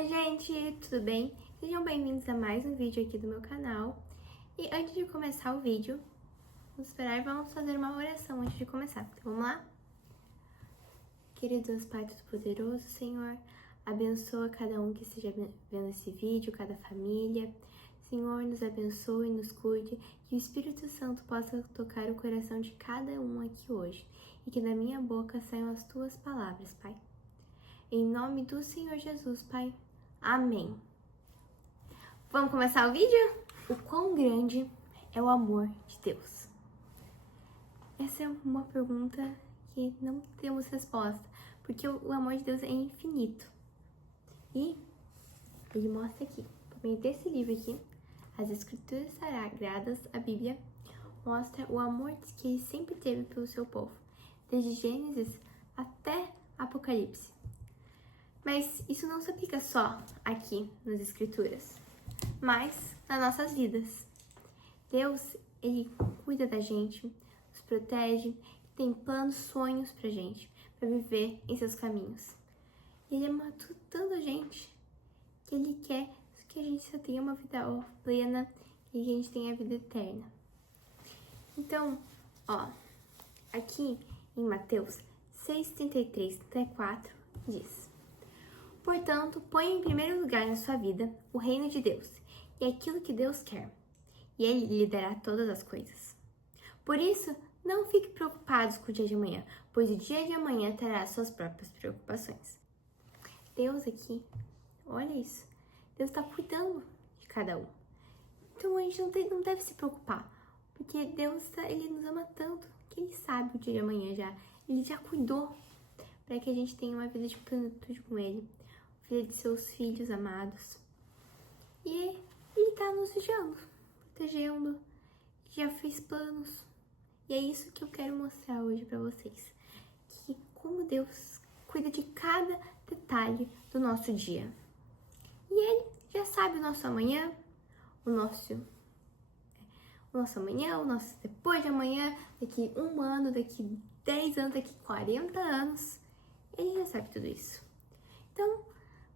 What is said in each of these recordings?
Oi gente, tudo bem? Sejam bem-vindos a mais um vídeo aqui do meu canal. E antes de começar o vídeo, vamos esperar e vamos fazer uma oração antes de começar. Então, vamos lá? Querido Deus Pai Todo-Poderoso, Senhor, abençoa cada um que esteja vendo esse vídeo, cada família. Senhor, nos abençoe e nos cuide, que o Espírito Santo possa tocar o coração de cada um aqui hoje e que da minha boca saiam as tuas palavras, Pai. Em nome do Senhor Jesus, Pai. Amém. Vamos começar o vídeo? O quão grande é o amor de Deus? Essa é uma pergunta que não temos resposta, porque o amor de Deus é infinito. E ele mostra aqui, por meio desse livro aqui, as Escrituras Sagradas, a Bíblia, mostra o amor que ele sempre teve pelo seu povo, desde Gênesis até Apocalipse. Mas isso não se aplica só aqui nas Escrituras, mas nas nossas vidas. Deus, ele cuida da gente, nos protege, tem planos, sonhos pra gente, pra viver em seus caminhos. Ele ama tanto a gente, que ele quer que a gente só tenha uma vida plena e que a gente tenha a vida eterna. Então, aqui em Mateus 6:33-34 diz: portanto, ponha em primeiro lugar na sua vida o reino de Deus e aquilo que Deus quer, e Ele lhe dará todas as coisas. Por isso, não fique preocupados com o dia de amanhã, pois o dia de amanhã terá suas próprias preocupações. Deus aqui, olha isso, Deus está cuidando de cada um. Então a gente não deve se preocupar, porque Deus, Ele nos ama tanto, que Ele sabe o dia de amanhã já. Ele já cuidou para que a gente tenha uma vida de plenitude com Ele, vida de seus filhos amados. E Ele está nos vigiando, protegendo, já fez planos. E é isso que eu quero mostrar hoje para vocês, que como Deus cuida de cada detalhe do nosso dia. E Ele já sabe o nosso amanhã, o nosso amanhã, o nosso depois de amanhã, daqui 1 ano, daqui 10 anos, daqui 40 anos. Ele já sabe tudo isso. Então,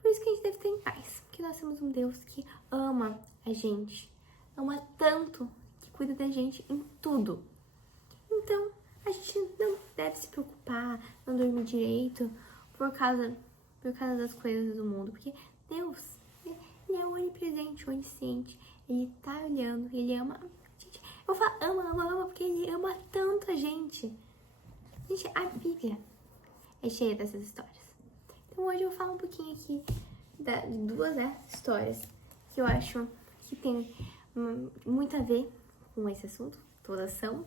por isso que a gente deve ter em paz, porque nós temos um Deus que ama a gente, ama tanto, que cuida da gente em tudo. Então, a gente não deve se preocupar, não dormir direito por causa das coisas do mundo, porque Deus, Ele é onipresente, onisciente, Ele tá olhando, Ele ama a gente. Eu falo ama, porque Ele ama tanto a gente. Gente, a Bíblia é cheia dessas histórias. Então hoje eu falo um pouquinho aqui de duas histórias que eu acho que tem muito a ver com esse assunto, todas são,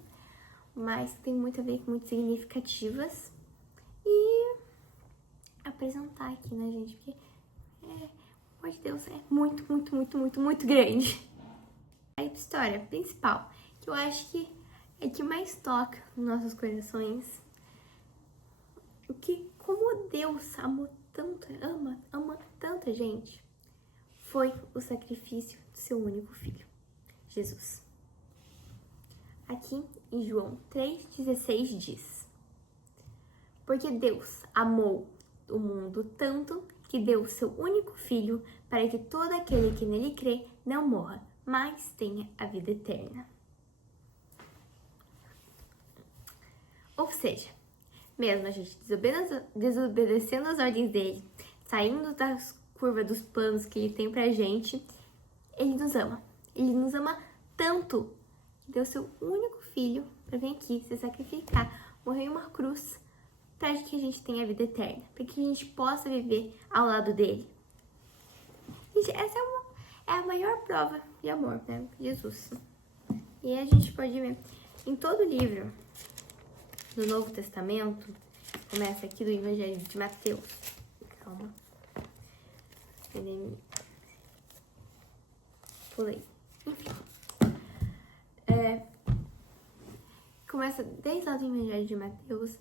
mas tem muito a ver com muito significativas, e apresentar aqui, né, gente, porque o amor de Deus é muito grande. A história principal, que eu acho que é que mais toca nos nossos corações, como Deus amou tanto, ama tanta gente, foi o sacrifício do seu único filho, Jesus. Aqui em João 3,16 diz: porque Deus amou o mundo tanto que deu o seu único filho para que todo aquele que nele crê não morra, mas tenha a vida eterna. Ou seja, mesmo a gente desobedecendo as ordens dele, saindo das curvas dos planos que ele tem pra gente, ele nos ama. Ele nos ama tanto que deu seu único filho pra vir aqui se sacrificar, morrer em uma cruz, para que a gente tenha a vida eterna, para que a gente possa viver ao lado dele. Gente, essa é a maior prova de amor, né? Jesus. E a gente pode ver em todo o livro do Novo Testamento, começa aqui do Evangelho de Mateus. Calma. Pulei. Enfim. Começa desde lá do Evangelho de Mateus,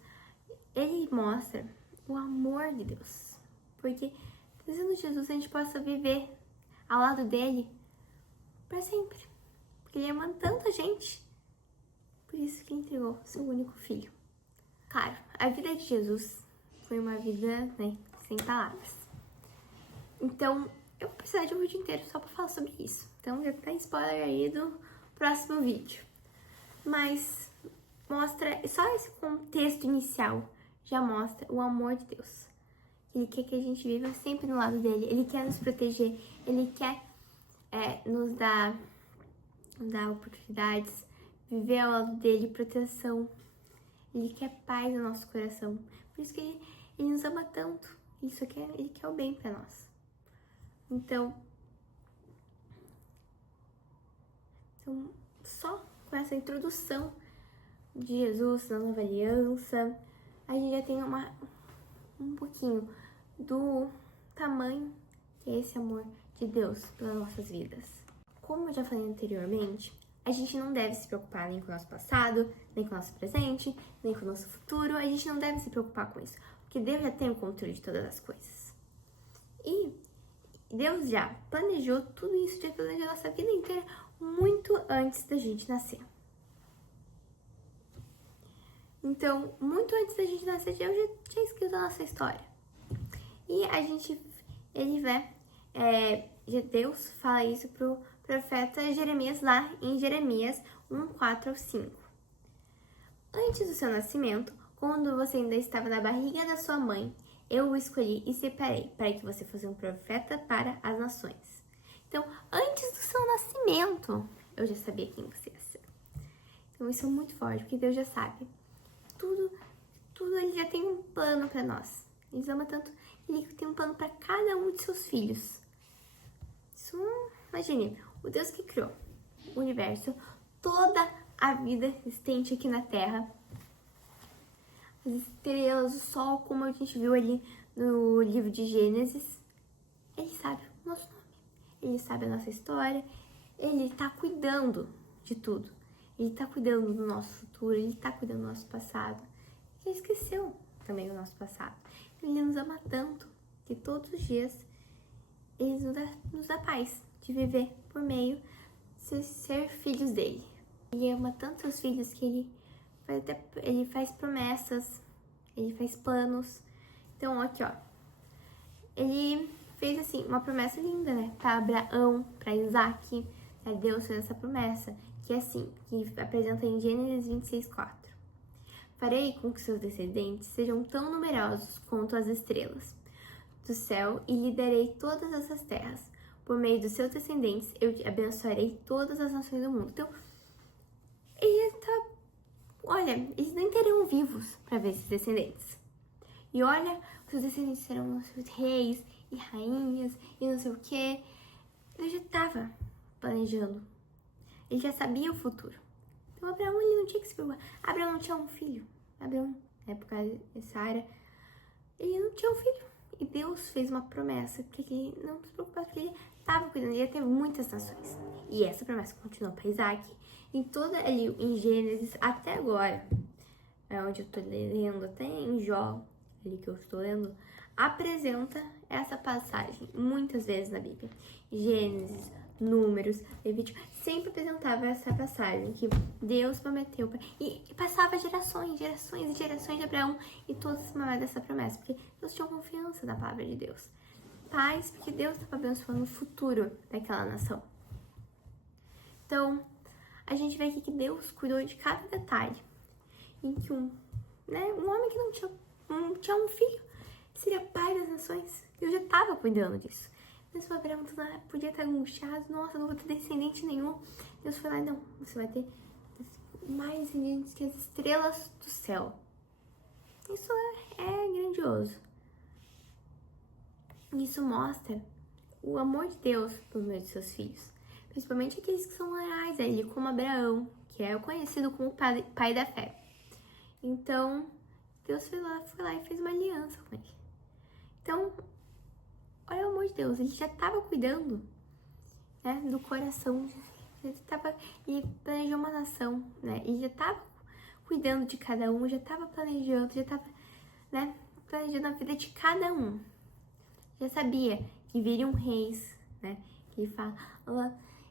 ele mostra o amor de Deus. Porque, trazendo Jesus, a gente possa viver ao lado dele para sempre. Porque ele ama tanta gente. Por isso que entregou seu único filho. Claro, a vida de Jesus foi uma vida, né, sem palavras. Então, eu vou precisar de um vídeo inteiro só pra falar sobre isso. Então, já tá spoiler aí do próximo vídeo. Mas mostra, só esse contexto inicial já mostra o amor de Deus. Ele quer que a gente viva sempre no lado dele. Ele quer nos proteger. Ele quer nos dar oportunidades, viver ao lado dele, proteção. Ele quer paz no nosso coração. Por isso que ele nos ama tanto. Ele quer o bem pra nós. Então, só com essa introdução de Jesus na nova aliança, a gente já tem um pouquinho do tamanho que é esse amor de Deus pelas nossas vidas. Como eu já falei anteriormente, a gente não deve se preocupar nem com o nosso passado, nem com o nosso presente, nem com o nosso futuro. A gente não deve se preocupar com isso, porque Deus já tem o controle de todas as coisas. E Deus já planejou tudo isso, já planejou a nossa vida inteira muito antes da gente nascer. Então, muito antes da gente nascer, Deus já tinha escrito a nossa história. E Deus fala isso pro profeta Jeremias lá em Jeremias 1:4-5. Antes do seu nascimento, quando você ainda estava na barriga da sua mãe, eu o escolhi e separei para que você fosse um profeta para as nações. Então, antes do seu nascimento, eu já sabia quem você ia ser. Então, isso é muito forte, porque Deus já sabe. Tudo ele já tem um plano para nós. Ele ama tanto que ele tem um plano para cada um de seus filhos. Isso, imagine, o Deus que criou o universo, toda a vida existente aqui na Terra, as estrelas, o sol, como a gente viu ali no livro de Gênesis, ele sabe o nosso nome, ele sabe a nossa história, ele tá cuidando de tudo. Ele tá cuidando do nosso futuro, ele tá cuidando do nosso passado. Ele esqueceu também o nosso passado. Ele nos ama tanto que todos os dias ele nos dá paz de viver por meio de ser filhos dele. Ele ama tanto os filhos que ele faz promessas, ele faz planos. Então, aqui, ó. Ele fez, assim, uma promessa linda, né? Para Abraão, para Isaac. Deus fez essa promessa, que é assim, que apresenta em Gênesis 26:4. Farei com que seus descendentes sejam tão numerosos quanto as estrelas do céu e lhe darei todas essas terras. Por meio dos seus descendentes, eu abençoarei todas as nações do mundo. Então, eles nem terão vivos para ver esses descendentes. E olha, os seus descendentes serão os reis e rainhas e não sei o que. Ele já estava planejando. Ele já sabia o futuro. Então, Abraão, ele não tinha que se preocupar. Abraão não tinha um filho. Abraão, na época de Sara, ele não tinha um filho. E Deus fez uma promessa que ele não se preocupasse, porque ele estava cuidando. Ele ia ter muitas nações. E essa promessa continuou para Isaac. Em toda ali, em Gênesis, até agora, onde eu estou lendo, até em Jó, ali que eu estou lendo, apresenta essa passagem muitas vezes na Bíblia. Gênesis, Números, Levítico, sempre apresentava essa passagem que Deus prometeu e passava gerações e gerações de Abraão e todos se mamavam dessa promessa, porque Deus tinha confiança na palavra de Deus. Paz, porque Deus estava abençoando o futuro daquela nação. Então, a gente vê aqui que Deus cuidou de cada detalhe, em que um homem que não tinha um filho seria pai das nações. Deus já estava cuidando disso. Deus foi perguntando, podia estar angustiado, nossa, não vou ter descendente nenhum. Deus foi lá, não, você vai ter mais descendentes que as estrelas do céu. Isso é grandioso. Isso mostra o amor de Deus por meio de seus filhos. Principalmente aqueles que são leais a ele, como Abraão, que é conhecido como o pai da fé. Então, Deus foi lá e fez uma aliança com ele. Então, olha o amor de Deus, ele já estava cuidando, né, do coração, ele planejou uma nação, né, ele já estava cuidando de cada um, já estava planejando, já estava, né, planejando a vida de cada um. Já sabia que viriam reis, né, que ele fala.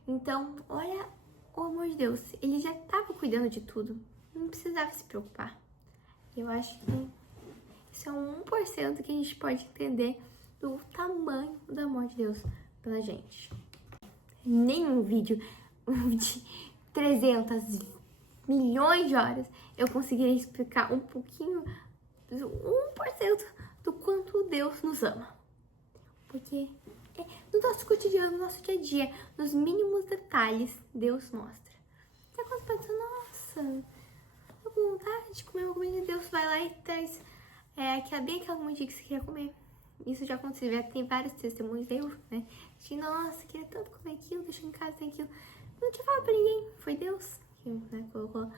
Então, olha o amor de Deus, ele já estava cuidando de tudo, não precisava se preocupar. Eu acho que isso é 1% que a gente pode entender do tamanho do amor de Deus pela gente. Nenhum vídeo de 300 milhões de horas eu conseguiria explicar um pouquinho, 1% do quanto Deus nos ama. Porque no nosso cotidiano, no nosso dia a dia, nos mínimos detalhes, Deus mostra. Até quando pensa, nossa, tô com vontade de comer uma comida, Deus vai lá e traz bem aquela comida que você queria comer. Isso já aconteceu, já tem vários testemunhos eu, né? De, nossa, queria tanto comer aquilo, deixou em casa, tem aquilo. Não tinha falado pra ninguém, foi Deus que, né, colocou,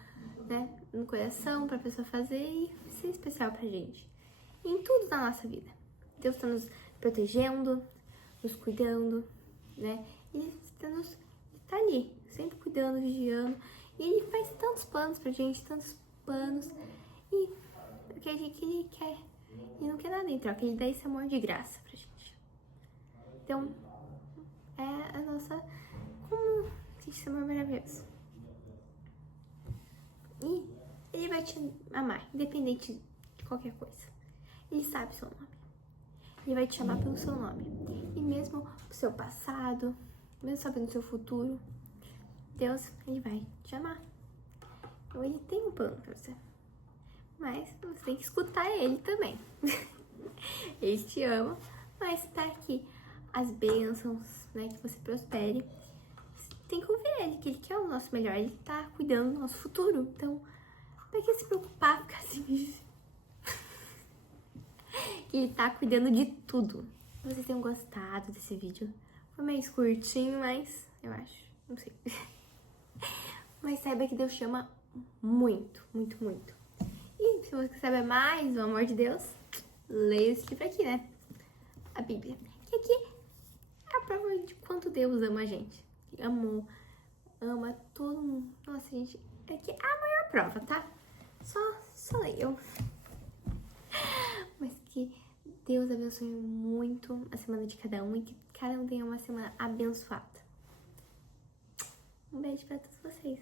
né, no coração pra pessoa fazer e ser especial pra gente. E em tudo da nossa vida. Deus tá nos protegendo, nos cuidando, né? Ele tá ali, sempre cuidando, vigiando. E ele faz tantos planos pra gente, tantos planos. E o que ele quer, ele não quer nada em troca, ele dá esse amor de graça pra gente. Então, é a nossa... Como esse amor maravilhoso. E ele vai te amar, independente de qualquer coisa. Ele sabe seu nome. Ele vai te chamar pelo seu nome. E mesmo o seu passado, mesmo sabendo o seu futuro, Deus, ele vai te amar. Então ele tem um plano pra você. Mas você tem que escutar ele também. Ele te ama, mas tá aqui as bênçãos, né, que você prospere. Tem que ouvir ele, que ele quer o nosso melhor. Ele tá cuidando do nosso futuro. Então, pra que se preocupar, ficar assim... Ele tá cuidando de tudo. Vocês tenham gostado desse vídeo. Foi meio curtinho, mas eu acho, não sei. Mas saiba que Deus chama muito, muito, muito. E se você quer saber mais do amor de Deus, leia esse livro aqui, né? A Bíblia. Que aqui é a prova de quanto Deus ama a gente. Amou, ama todo mundo. Nossa, gente, aqui é a maior prova, tá? Só leiam. Mas que Deus abençoe muito a semana de cada um e que cada um tenha uma semana abençoada. Um beijo pra todos vocês.